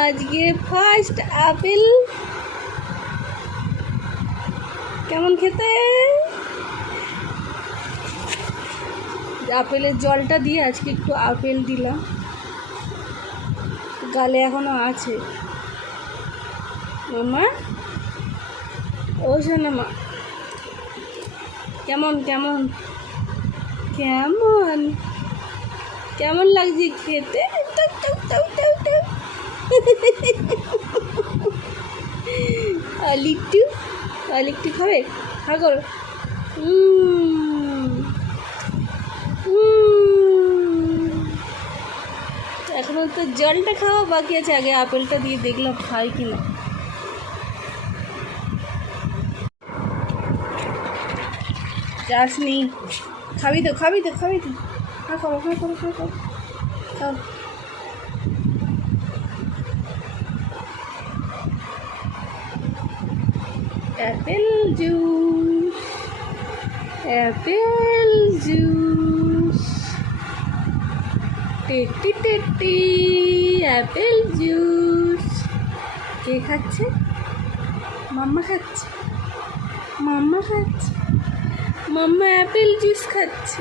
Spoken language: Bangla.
আজকে ফার্স্ট আপেল। কেমন খেতে? আপেলের জলটা দিয়ে আজকে একটু আপেল দিলাম, গালে এখনো আছে। মামা, ও শোনা মা, কেমন কেমন কেমন কেমন লাগছে খেতে? আলিকটু আলিকটু খাবে? হা করো। এখনো তো জলটা খাওয়া বাকি আছে, আগে আপেলটা দিয়ে দেখলাম খাই কিনা। যাসনি, খাবি তো খাবি তো খাবি তো। হা করো হা করো হা করো, খাও। অ্যাপেল জুস, অ্যাপেল জুস, টেটি টেটি অ্যাপেল জুস। কে খাচ্ছে? মাম্মা খাচ্ছে, মাম্মা খাচ্ছে, মাম্মা অ্যাপেল জুস খাচ্ছে।